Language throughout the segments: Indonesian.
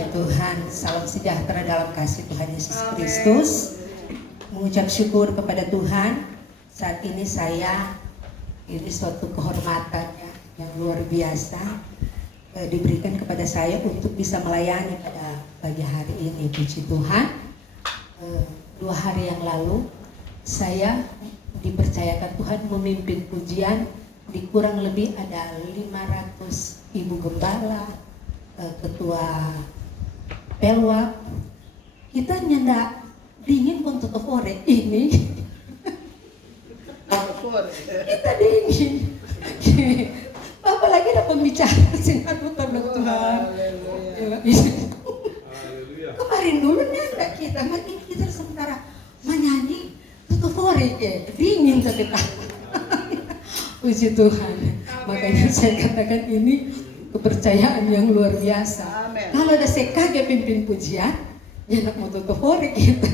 Puji Tuhan, salam sejahtera dalam kasih Tuhan Yesus Kristus. Mengucap syukur kepada Tuhan. Saat ini ini suatu kehormatan yang luar biasa diberikan kepada saya untuk bisa melayani pada pagi hari ini. Puji Tuhan. 2 hari yang lalu saya dipercayakan Tuhan memimpin pujian di kurang lebih ada 500 ibu gembala, ketua pelwak. Kita nyendak dingin untuk ore ini. Kita dingin. Apalagi ada pembicara sinar Tuhan. Kemarin dulu nyendak kita, makin kita sementara menyanyi tutup ore dingin kita. Puji Tuhan. Makanya saya katakan ini kepercayaan yang luar biasa. Amen. Kalau ada sekage pimpin pujian, ya nak mau tutup hore kita.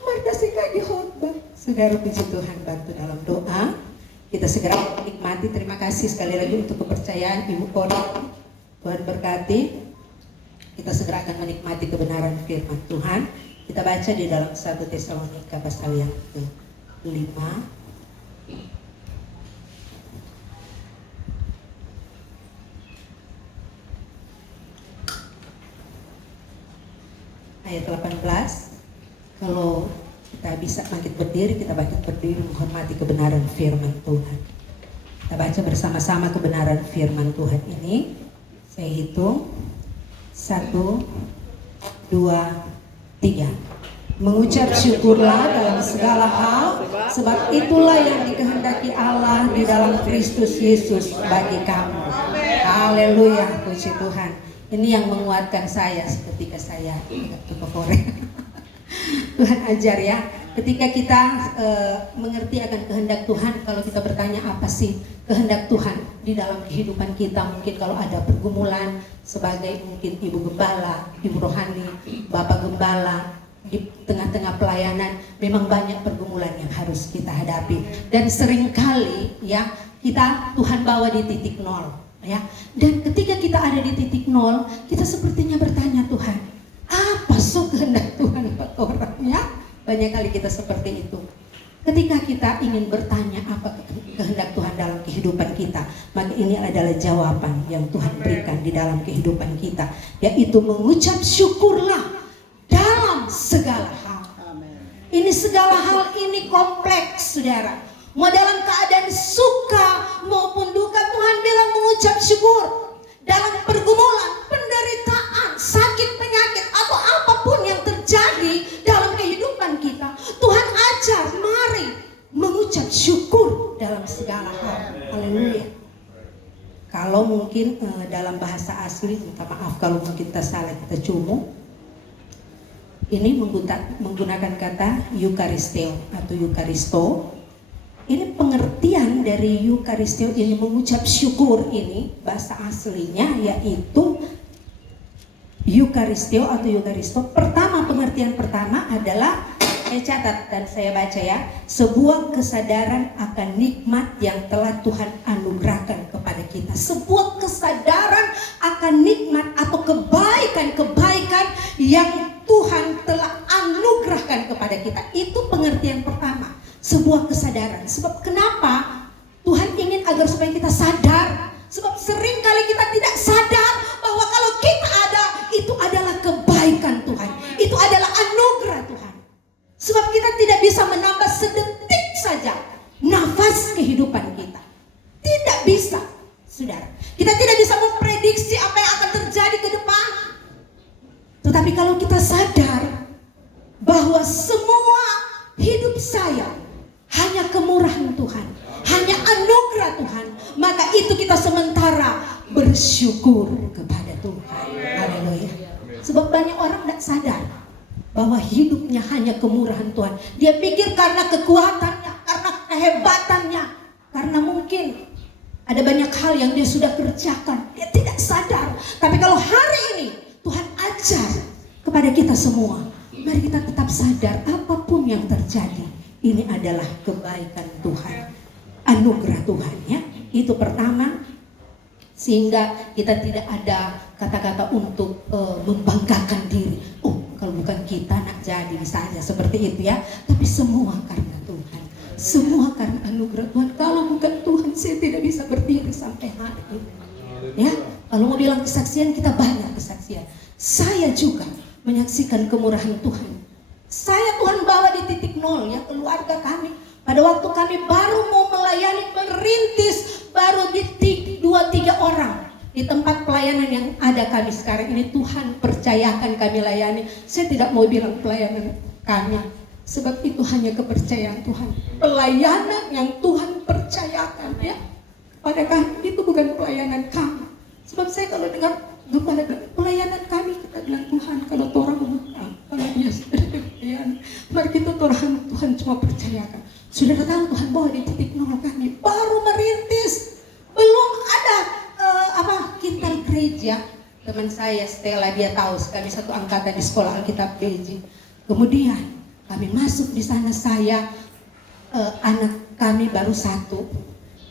Mereka sekage khotbah. Saudara, puji Tuhan, bantu dalam doa. Kita segera menikmati. Terima kasih sekali lagi untuk kepercayaan Ibu Poro. Tuhan berkati. Kita segera akan menikmati kebenaran firman Tuhan. Kita baca di dalam 1 Tesalonika pasal yang ke-5. Ayat 18. Kalau kita bisa bangkit berdiri, kita bangkit berdiri menghormati kebenaran firman Tuhan. Kita baca bersama-sama kebenaran firman Tuhan ini. Saya hitung 1, 2, 3. Mengucap syukurlah dalam segala hal, sebab itulah yang dikehendaki Allah di dalam Kristus Yesus bagi kamu. Haleluya, puji Tuhan. Ini yang menguatkan saya ketika saya ke Korea. Tuhan ajar ya, ketika kita mengerti akan kehendak Tuhan. Kalau kita bertanya apa sih kehendak Tuhan di dalam kehidupan kita, mungkin kalau ada pergumulan sebagai mungkin ibu gembala, ibu rohani, bapak gembala, di tengah-tengah pelayanan memang banyak pergumulan yang harus kita hadapi. Dan seringkali ya Tuhan bawa di titik nol. Ya, dan ketika kita ada di titik nol, kita sepertinya bertanya, Tuhan, apa kehendak Tuhan buat orang ya? Banyak kali kita seperti itu. Ketika kita ingin bertanya apa kehendak Tuhan dalam kehidupan kita, maka ini adalah jawaban yang Tuhan berikan di dalam kehidupan kita, yaitu mengucap syukurlah dalam segala hal. Ini segala hal ini kompleks, saudara. Mau dalam keadaan suka maupun duka, Tuhan bilang mengucap syukur. Dalam pergumulan, penderitaan, sakit, penyakit, atau apapun yang terjadi dalam kehidupan kita, Tuhan ajar, mari mengucap syukur dalam segala hal. Haleluya. Kalau mungkin dalam bahasa asli, minta maaf kalau mungkin kita salah, kita cumu. Ini menggunakan kata eukaristeo atau eukaristo. Ini pengertian dari eukaristio ini, mengucap syukur ini bahasa aslinya yaitu eukaristio atau eukaristo. Pengertian pertama adalah saya catat dan saya baca ya, sebuah kesadaran akan nikmat yang telah Tuhan anugerahkan kepada kita. Sebuah kesadaran akan nikmat atau kebaikan-kebaikan yang Tuhan telah anugerahkan kepada kita. Itu pengertian pertama. Sebuah kesadaran. Sebab kenapa Tuhan ingin agar supaya kita sadar? Sebab sering kali kita tidak sadar bahwa kalau kita ada, itu adalah kebaikan Tuhan, itu adalah anugerah Tuhan. Sebab kita tidak bisa menambah sedetik saja nafas kehidupan kita. Tidak bisa, saudara. Kita tidak bisa memprediksi apa yang akan terjadi ke depan. Tetapi kalau kita sadar bahwa semua hidup saya hanya kemurahan Tuhan, hanya anugerah Tuhan, maka itu kita sementara bersyukur kepada Tuhan. Haleluya. Sebab banyak orang tidak sadar bahwa hidupnya hanya kemurahan Tuhan. Dia pikir karena kekuatannya, karena kehebatannya, karena mungkin ada banyak hal yang dia sudah kerjakan, dia tidak sadar. Tapi kalau hari ini Tuhan ajar kepada kita semua, mari kita tetap sadar apapun yang terjadi, ini adalah kebaikan Tuhan, anugerah Tuhan ya. Itu pertama, sehingga kita tidak ada kata-kata untuk seperti itu ya. Tapi semua karena Tuhan, semua karena anugerah Tuhan. Kalau bukan Tuhan, saya tidak bisa berdiri sampai hari ini. Ya, kalau mau bilang kesaksian, kita banyak kesaksian. Saya juga menyaksikan kemurahan Tuhan. Saya Tuhan bawa di titik nol ya, keluarga kami. Pada waktu kami baru mau melayani, merintis, baru di 2-3 orang. Di tempat pelayanan yang ada kami sekarang ini, Tuhan percayakan kami layani. Saya tidak mau bilang pelayanan kami, sebab itu hanya kepercayaan Tuhan. Pelayanan yang Tuhan percayakan ya pada kami, itu bukan pelayanan kami. Sebab saya kalau dengar gembala bilang pelayanan kami, kita bilang Tuhan, kalau orang bukan, kalau dia sudah pelayanan, mari kita Tuhan cuma percayakan. Sudah tahu Tuhan bawa di titik nol kami, baru merintis, belum ada kintal gereja. Teman saya Stella, dia tahu kami satu angkatan di sekolah Alkitab PJ. Kemudian kami masuk di sana, saya anak kami baru 1,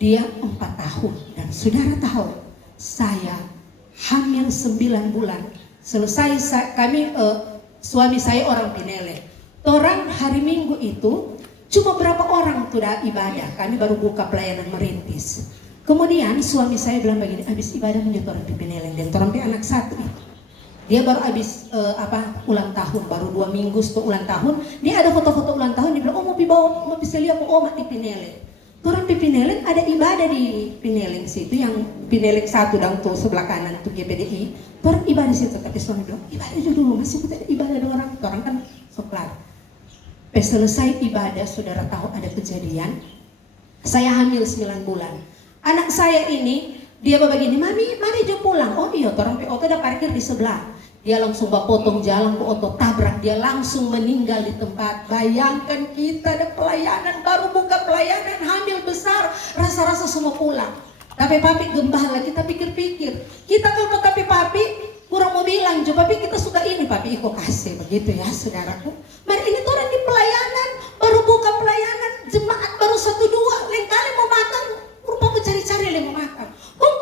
dia 4 tahun. Dan saudara tahu, saya hamil 9 bulan. Selesai kami, suami saya orang Pinele. Orang hari Minggu itu cuma berapa orang sudah ibadah. Kami baru buka pelayanan merintis. Kemudian suami saya bilang begini, habis ibadah menyuruh orang Pipineleng dan orang anak 1 itu. Dia baru habis ulang tahun, baru 2 minggu setelah ulang tahun. Dia ada foto-foto ulang tahun, dia bilang, mau bisa lihat oma di Pineleng. Orang Pipineleng ada ibadah di Pineleng situ, yang Pineleng 1 dan tuh sebelah kanan tuh GPDI. Orang ibadah situ, tapi suami bilang, ibadah dulu, masih kita ibadah dengan orang kan soklat. Selesai ibadah, saudara tahu ada kejadian. Saya hamil 9 bulan. Anak saya ini, dia begini, mami Jo pulang. Oh iya, orang PO udah parkir di sebelah. Dia langsung potong jalan ke otot, tabrak, dia langsung meninggal di tempat. Bayangkan kita ada pelayanan, baru buka pelayanan, hamil besar, rasa-rasa semua pulang. Tapi papi gembala, kita pikir-pikir, kita kalau tapi papi kurang mau bilang, coba papi kita suka ini, papi ikut kasih, begitu ya saudaraku. Mari ini tuh orang di pelayanan, baru buka pelayanan, jemaat baru 1-2, lain kali mau makan, rupa cari-cari lagi mau makan.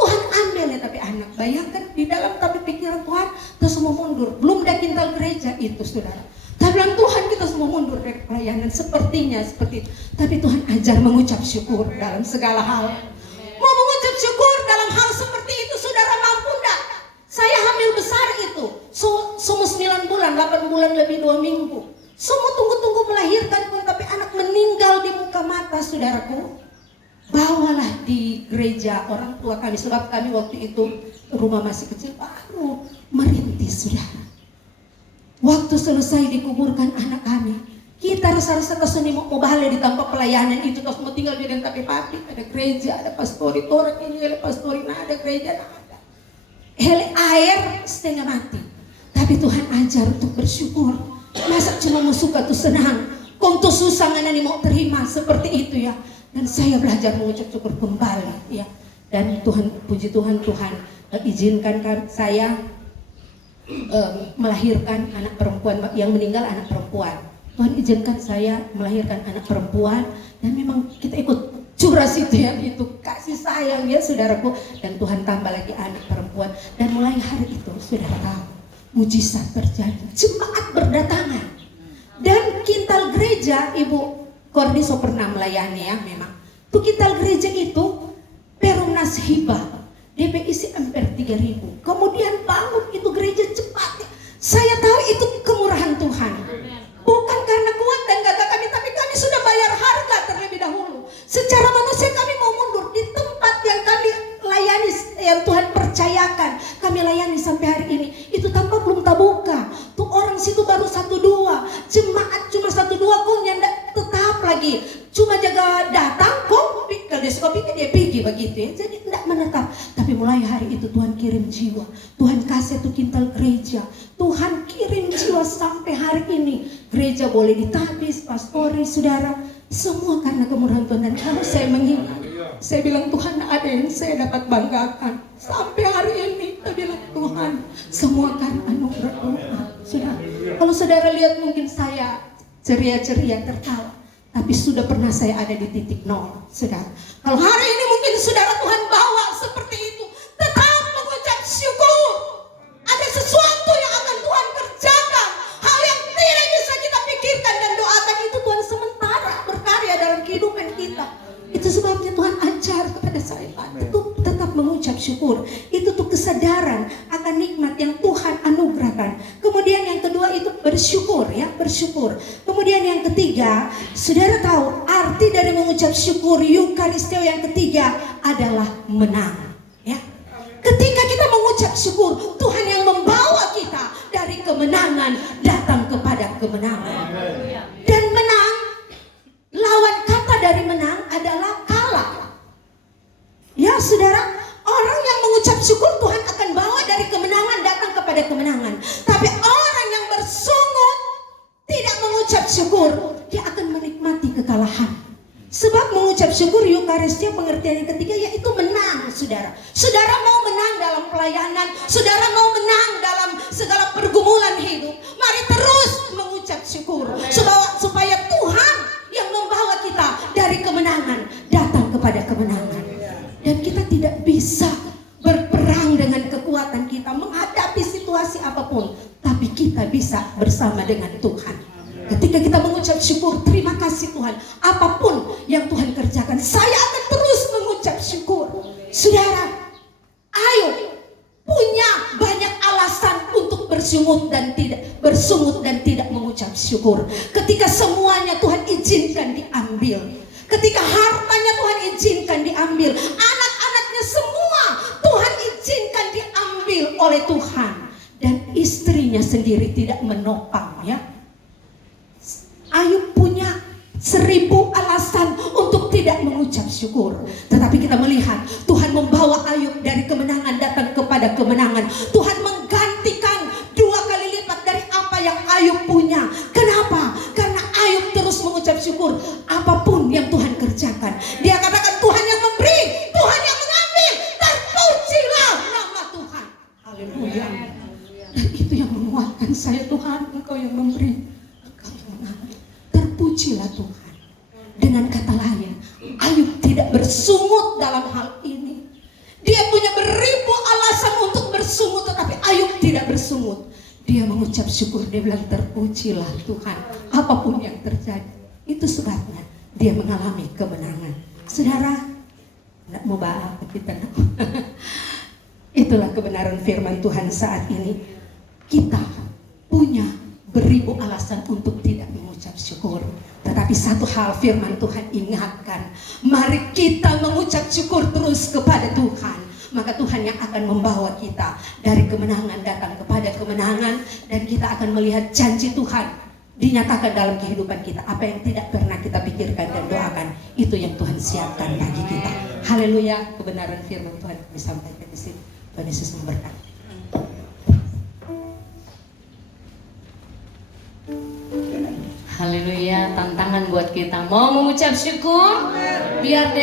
Tuhan ambil ya, tapi anak, bayangkan di dalam tapi pikiran Tuhan, kita semua mundur. Belum ada kintal gereja itu saudara. Tapi bilang Tuhan, kita semua mundur dari pelayanan, sepertinya seperti itu. Tapi Tuhan ajar mengucap syukur dalam segala hal. Mau mengucap syukur dalam hal seperti itu, saudara mampu enggak? Saya hamil besar itu, semua 9 bulan, 8 bulan lebih 2 minggu. Semua tunggu-tunggu melahirkan pun, tapi anak meninggal di muka mata saudaraku. Bawalah di gereja orang tua kami, sebab kami waktu itu rumah masih kecil, baru merintis saudara. Waktu selesai dikuburkan anak kami, kita rasa-rasa kesini mau balik di tempat pelayanan itu, terus mau tinggal di dan tapi papi, ada gereja, ada pastori, orang ini ada pastori, nah ada gereja, nah ada. Hele air setengah mati, tapi Tuhan ajar untuk bersyukur. Masa cuma mau suka tuh senang, kong tuh susah nggak mau terima seperti itu ya. Dan saya belajar mengucap syukur kembali ya. Dan Tuhan, puji Tuhan, Tuhan izinkan saya melahirkan anak perempuan, yang meninggal anak perempuan. Tuhan izinkan saya melahirkan anak perempuan, dan memang kita ikut curas itu ya, itu kasih sayang ya saudaraku. Dan Tuhan tambah lagi anak perempuan, dan mulai hari itu saudara tahu, mujizat terjadi, jemaat berdatangan. Dan kintal gereja, Ibu Kordiso pernah melayani ya, memang. Tuh kintal gereja itu Perumnas hibah, DP isi hampir 3.000. Kemudian bangun itu gereja cepat. Saya tahu itu kemurahan Tuhan. Bukan karena kuat dan gagah kami, tapi kami sudah bayar harga terlebih dahulu. Secara manusia kami mau mundur di tempat yang kami layani, yang Tuhan percayakan kami layani sampai hari ini. Itu tanpa belum terbuka. Tuh orang situ baru 1-2, jemaat cuma 1-2 kong yang tetap lagi, cuma jaga datang kong, kalau dia suka pikir dia pergi begitu ya. Jadi tidak menetap. Tapi mulai hari itu Tuhan kirim jiwa, Tuhan kasih tuh kintal gereja, Tuhan kirim jiwa sampai hari ini. Gereja boleh ditabis, pastori, saudara, semua karena kemurahan Tuhan. Dan kalau saya mengingat, saya bilang Tuhan, ada yang saya dapat banggakan sampai hari ini. Saya bilang Tuhan, semua karena anugerah Tuhan. Sudah, kalau saudara lihat mungkin saya ceria-ceria tertawa, tapi sudah pernah saya ada di titik nol. Saudara, kalau hari ini mungkin saudara Tuhan bawa seperti itu, tetap mengucap syukur. Ada sesuatu yang akan Tuhan kerjakan, hal yang tidak bisa kita pikirkan dan doa kebenaran, akan nikmat yang Tuhan anugerahkan. Kemudian yang kedua itu bersyukur, ya, bersyukur. Kemudian yang ketiga, saudara tahu arti dari mengucap syukur Eukaristio yang ketiga adalah menang, ya. Ketika kita mengucap syukur, Tuhan yang membawa kita dari kemenangan datang kepada kemenangan. Dan menang, lawan kata dari menang adalah kalah. Ya saudara, orang yang mengucap syukur Tuhan akan bawa dari kemenangan datang kepada kemenangan. Tapi orang yang bersungut tidak mengucap syukur, dia akan menikmati kekalahan. Sebab mengucap syukur Eukaristia pengertian yang ketiga yaitu menang, saudara. Saudara mau menang dalam pelayanan, saudara mau menang dalam segala pergumulan hidup, mari terus mengucap syukur supaya Tuhan yang membawa kita dari kemenangan datang kepada kemenangan. Dan kita tidak bisa berperang dengan kekuatan kita menghadapi situasi apapun, tapi kita bisa bersama dengan Tuhan. Ketika kita mengucap syukur, terima kasih Tuhan, apapun yang Tuhan kerjakan, saya akan terus mengucap syukur. Saudara, ayo punya banyak alasan untuk bersungut dan tidak mengucap syukur. Ketika semuanya Tuhan izinkan diambil, ketika hartanya Tuhan izinkan diambil, anak-anaknya semua Tuhan izinkan diambil oleh Tuhan, dan istrinya sendiri tidak menopang, ya. Ayub punya 1000 alasan untuk tidak mengucap syukur. Tetapi kita melihat Tuhan membawa Ayub dari kemenangan datang kepada kemenangan. Tuhan menggantikan 2 kali lipat dari apa yang Ayub punya. Kenapa? Karena Ayub terus mengucap syukur apapun yang Tuhan kerjakan. Dia katakan Tuhan yang memberi, Tuhan yang mengambil, terpujilah nama Tuhan. Haleluya. Dan itu yang menguatkan saya, Tuhan, Engkau yang memberi, Engkau yang mengambil. Terpujilah Tuhan. Dengan kata lain, Ayub tidak bersungut dalam hal ini. Dia punya beribu alasan untuk bersungut, tetapi Ayub tidak bersungut. Dia mengucap syukur, dia bilang terpujilah Tuhan apapun yang terjadi. Itu sebabnya dia mengalami kemenangan. Saudara, tidak mau bahas kita. Itulah kebenaran firman Tuhan saat ini. Kita punya beribu alasan untuk tidak mengucap syukur, tetapi satu hal firman Tuhan ingatkan, mari kita mengucap syukur terus kepada Tuhan, maka Tuhan yang akan membawa kita dari kemenangan datang kepada kemenangan, dan kita akan melihat janji Tuhan dinyatakan dalam kehidupan kita. Apa yang tidak pernah kita pikirkan dan doakan, itu yang Tuhan siapkan bagi kita. Haleluya, kebenaran firman Tuhan disampaikan di sini. Tuhan Yesus memberkati. Haleluya, tantangan buat kita mau mengucap syukur biar